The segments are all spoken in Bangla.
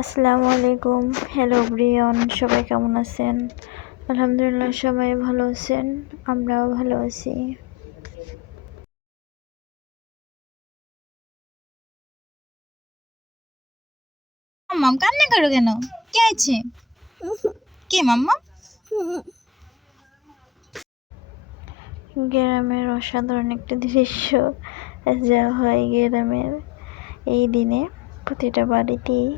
আসসালামু আলাইকুম। হ্যালো ব্রিয়ন, সবাই কেমন আছেন? আলহামদুলিল্লাহ সবাই ভালো আছেন, আমরাও ভালো আছি। মাম্মাম কান্না করো কেন? কে আছে? কে মাম্মা? গ্রামের অসাধারণ একটি দৃশ্য যা হয় গ্রামের এই দিনে প্রতিটা বাড়িতেই,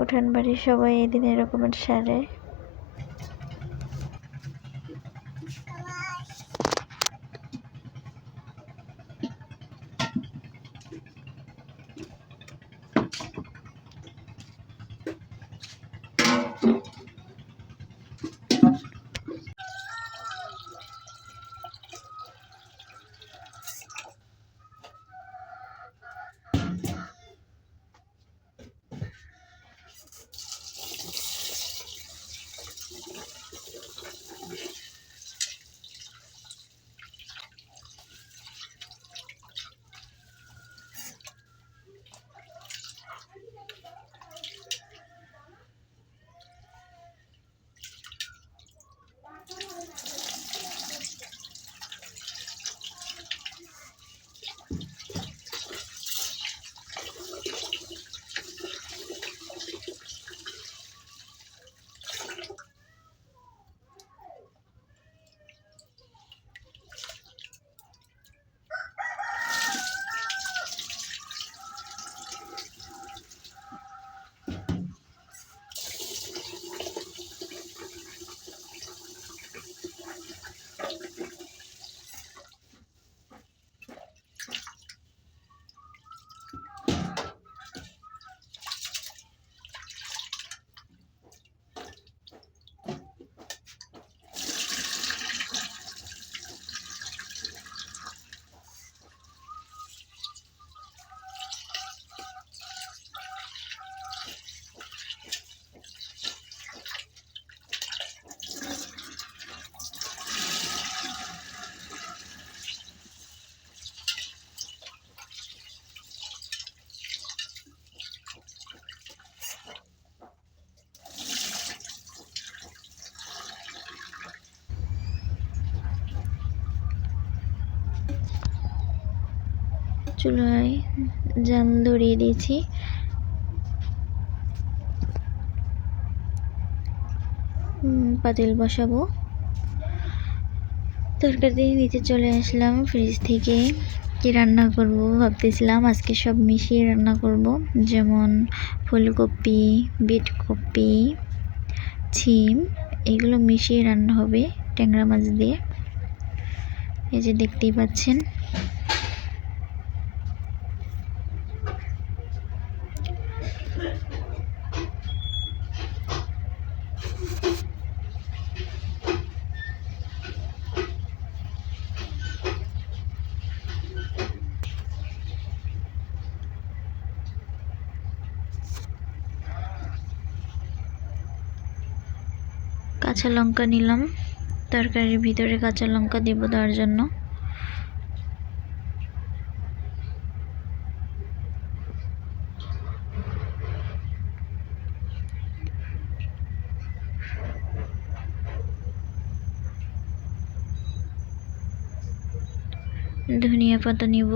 উঠান বাড়ির সবাই এই দিনে এরকমের সারে। চুলায় জাল ধরিয়ে দিয়েছি। পাতিল বসাবো। তরকারি নিতে চলে আসলাম ফ্রিজ থেকে। কি রান্না করব ভাবতেছিলাম, আজকে সব মিশিয়ে রান্না করব, যেমন ফুলকপি, বিটকপি, ছিম, এগুলো মিশিয়ে রান্না হবে ট্যাংরা মাছ দিয়ে। এই যে দেখতেই পাচ্ছেন। কাঁচা লঙ্কা নিলাম, তরকারির ভিতরে কাঁচা লঙ্কা দেবো তার জন্য। ধনিয়া পাতা নিব।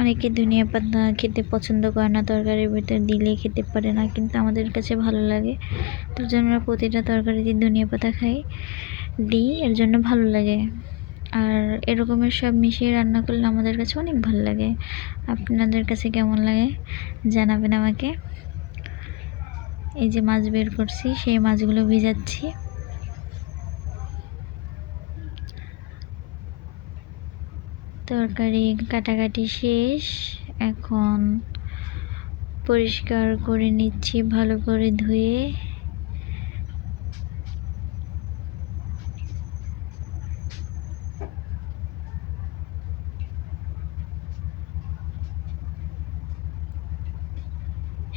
অনেকে ধনিয়া পাতা খেতে পছন্দ করে না, তরকারির ভিতরে দিলে খেতে পারে না, কিন্তু আমাদের কাছে ভালো লাগে। তার জন্য আমরা প্রতিটা তরকারিতে ধনিয়া পাতা দিই, এর জন্য ভালো লাগে। আর এরকমের সব মিশিয়ে রান্না করলে আমাদের কাছে অনেক ভালো লাগে। আপনাদের কাছে কেমন লাগে জানাবেন আমাকে। এই যে মাছ বের করছি, সেই মাছগুলো ভিজাচ্ছি। তরকারি কাটাকাটি শেষ, এখন পরিষ্কার করে নিচ্ছি ভালো করে ধুয়ে।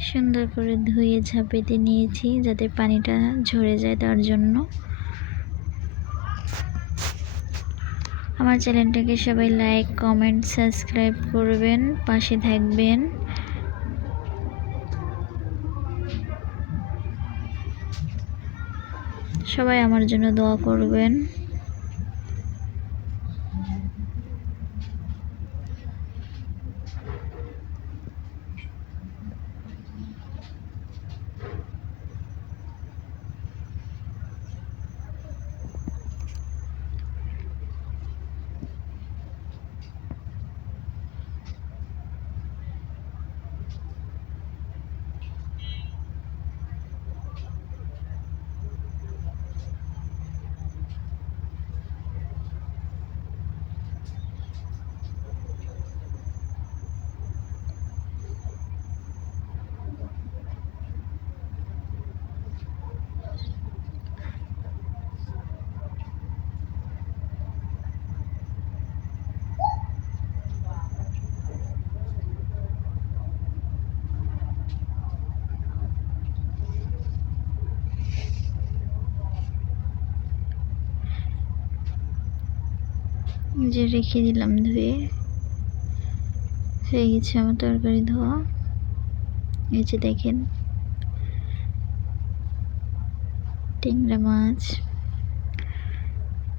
সুন্দর করে ধুয়ে ঝাঁপিতে নিয়েছি যাতে পানিটা ঝরে যায়, তার জন্য। আমার চ্যানেলটাকে সবাই লাইক, কমেন্ট, সাবস্ক্রাইব করবেন, পাশে থাকবেন। সবাই আমার জন্য দোয়া করবেন। যে রেখে দিলাম ধুয়ে, হয়ে গেছে আমার তরকারি ধোয়া। এই যে দেখেন ট্যাংরা মাছ।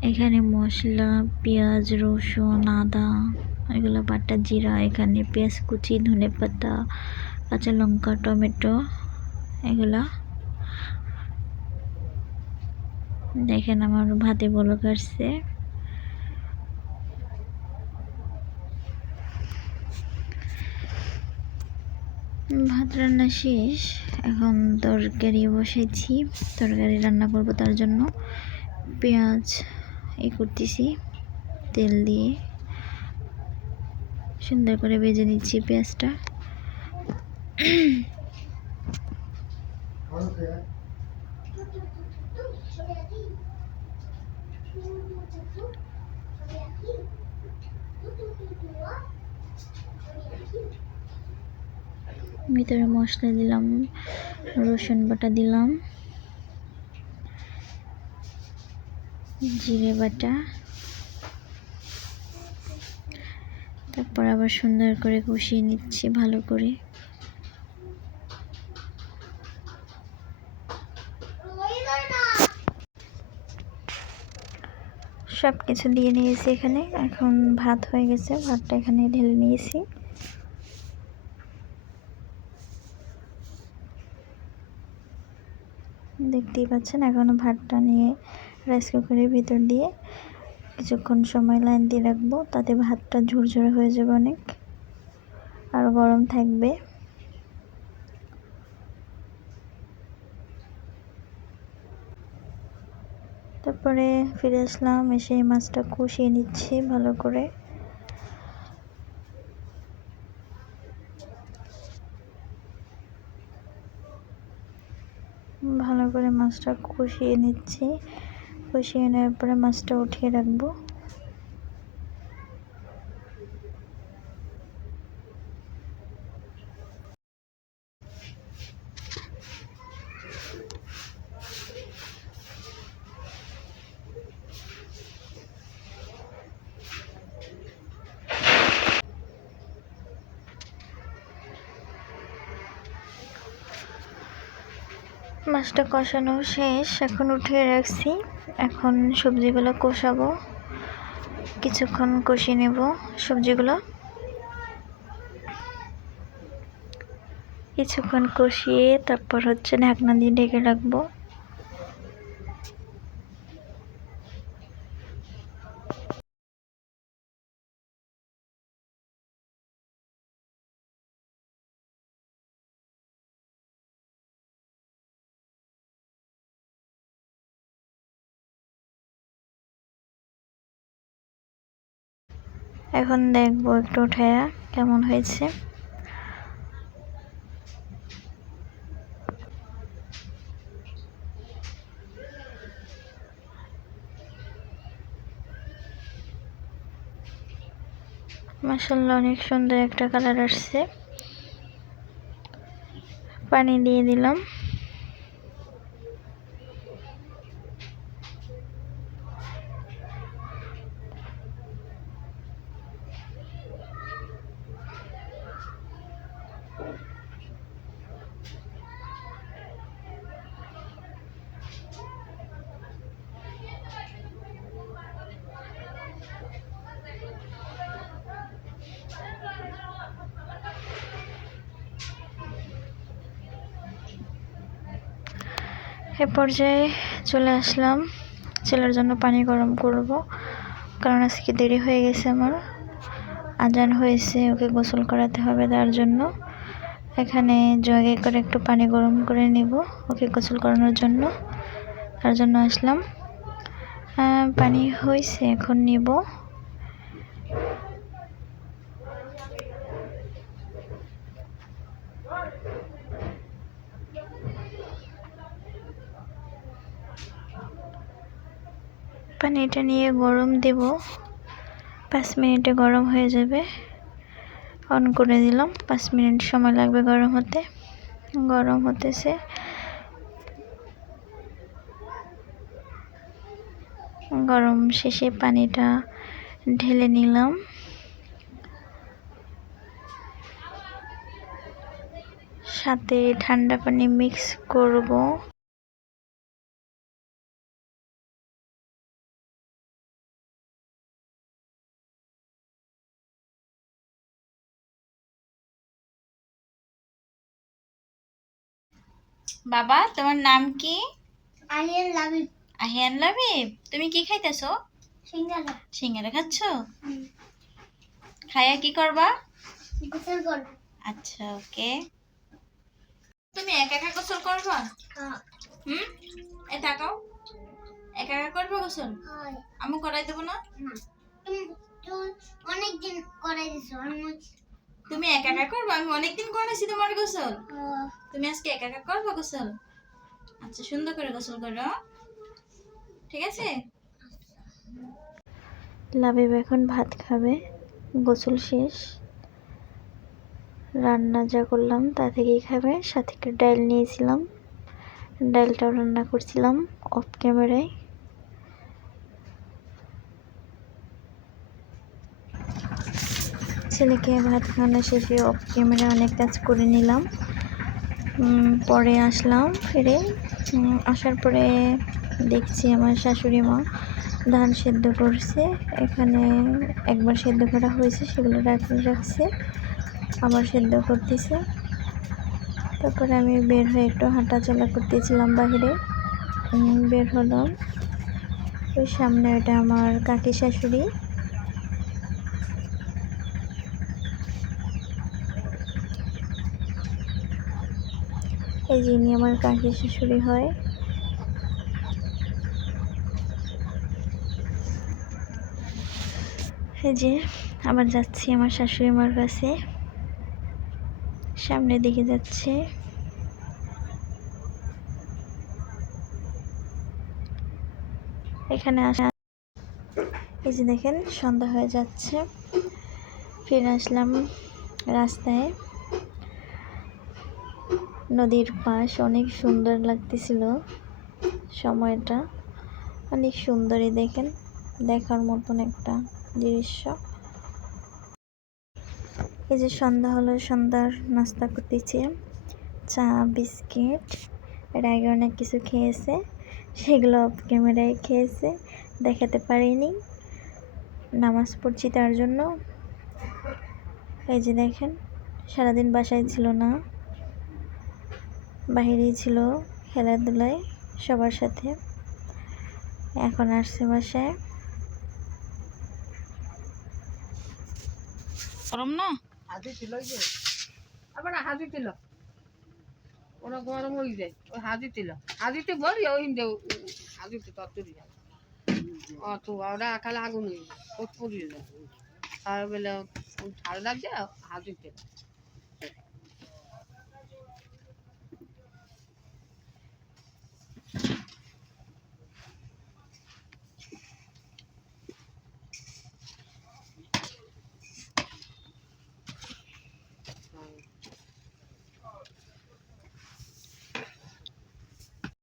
এখানে মশলা, পেঁয়াজ, রসুন, আদা, এগুলো বাটা, জিরা, এখানে পেঁয়াজ কুচি, ধনেপাতা, কাঁচা লঙ্কা, টমেটো, এগুলা দেখেন আমার ভাতে বলক আসছে। ভাত রান্না শেষ, এখন তরকারি বসাইছি। তরকারি রান্না করব, তার জন্য পেঁয়াজ করতেছি তেল দিয়ে, সুন্দর করে ভেজে নিচ্ছি পেঁয়াজটা। ভিতরে মশলা দিলাম, রসুন বাটা দিলাম, জিরে বাটা, তারপর আবার সুন্দর করে কষিয়ে নিচ্ছি ভালো করে। সব কিছু দিয়ে নিয়েছি এখানে। এখন ভাত হয়ে গেছে, ভাতটা এখানে ঢেলে নিয়েছি। দেখতেই পাচ্ছেন, এখনও ভাতটা নিয়ে রাইস কুকারের ভিতর দিয়ে কিছুক্ষণ সময় লাইন দিয়ে রাখবো, তাতে ভাতটা ঝুরঝুরে হয়ে যাবে, অনেক আর গরম থাকবে। তারপরে ফিরে আসলাম, এসে মাছটা কষিয়ে নিচ্ছি ভালো করে। ভালো করে মাছটা কষিয়ে নিচ্ছি। কষিয়ে নেওয়ার পরে মাছটা উঠিয়ে রাখবো। মাছটা কষানো শেষ, এখন উঠিয়ে রাখছি। এখন সবজিগুলো কষাবো, কিছুক্ষণ কষিয়ে নেব সবজিগুলো। কিছুক্ষণ কষিয়ে তারপর ঢাকনা দিয়ে ঢেকে রাখবো। এখন দেখবো একটু উঠায়া কেমন হয়েছে। মাশাআল্লাহ, অনেক সুন্দর একটা কালার আসছে। পানি দিয়ে দিলাম। এ পর্যায়ে চলে আসলাম ছেলের জন্য পানি গরম করব, কারণ আজকে দেরি হয়ে গেছে আমার। আজান হয়েছে, ওকে গোসল করাতে হবে, তার জন্য এখানে জগে করে একটু পানি গরম করে নিব ওকে গোসল করানোর জন্য, তার জন্য আসলাম। পানি হয়েছে, এখন নিব। পানিটা নিয়ে গরম দেব, 5 মিনিটে গরম হয়ে যাবে। অন করে দিলাম, 5 মিনিট সময় লাগবে গরম হতে। গরম হতেছে, গরম শেষে পানিটা ঢেলে নিলাম। সাথে ঠান্ডা পানি মিক্স করব। বাবা, তোমার নাম কি? আলিয়ান লাবিব। আহিয়ান লাবিব, তুমি কি খাইতেছো? সিঙ্গারা। সিঙ্গারা খাচ্ছ? খাইয়া কি করবা? গোসল করব। আচ্ছা, ওকে। তুমি একা একা গোসল করবা? হ্যাঁ। এই তাকাও, একা একা করবে গোসল? হয়। আমি করাই দেবো না? না। তুমি অনেকদিন করাই দিছো। তুমি একা একা করবা? আমি অনেকদিন করাইছি তোমার গোসল। হ্যাঁ। তুমি আজকে একা একা করবা গোসল? আচ্ছা, সুন্দর করে গোসল করো, ঠিক আছে? লাবিব এখন ভাত খাবে, গোসল শেষ। রান্না যা করলাম তা থেকেই খাবে। সাথে একটু ডাল নিয়েছিলাম, ডালটাও রান্না করছিলাম অফ ক্যামেরায়। ছেলেকে ভাত খাওয়ানো শেষে অফ ক্যামেরায় অনেক কাজ করে নিলাম। পরে আসলাম ফিরে। আসার পরে দেখছি আমার শাশুড়ি মা ধান সেদ্ধ করছে। এখানে একবার সেদ্ধ করা হয়েছে, সেগুলো রাখছে, আবার সেদ্ধ করতেছে। তারপরে আমি বের হয়ে একটু হাঁটাচলা করতেছিলাম বাহিরে। বের হলাম, ওই সামনে ওটা আমার কাকি শাশুড়ি। এই যিনি আমার কাকি শাশুড়ি হয়। এই যে আবার যাচ্ছি আমার শাশুড়ি মার কাছে, সামনের দিকে যাচ্ছে। এখানে আসা, এই যে দেখেন সন্ধ্যা হয়ে যাচ্ছে। ফিরে আসলাম রাস্তায়। নদীর পাশ অনেক সুন্দর লাগতেছিল, সময়টা অনেক সুন্দরই, দেখেন দেখার মতন একটা দৃশ্য। এই যে সন্ধ্যা হলো, সন্ধ্যার নাস্তা করতেছি, চা বিস্কিট। এর আগে অনেক কিছু খেয়েছে, সেগুলো অফ ক্যামেরায় খেয়েছে, দেখাতে পারিনি, নামাজ পড়ছি তার জন্য। এই যে দেখেন সারাদিন বাসায় ছিল না, বাহিরেই ছিল খেলাধুলায় সবার সাথে। এখন আসছে বাসায়। গরম না? হাজি ছিল যে আবার হাজি ছিল ওরা গরম হয়ে যায় ওই হাজিতে বলি ওই হাজিতে তত্তরি যায় অত ওরা খালে আগুন হয়ে যায় ওট পড়িয়ে যায় আর বেলা ঠান্ডা লাগছে হাজিতে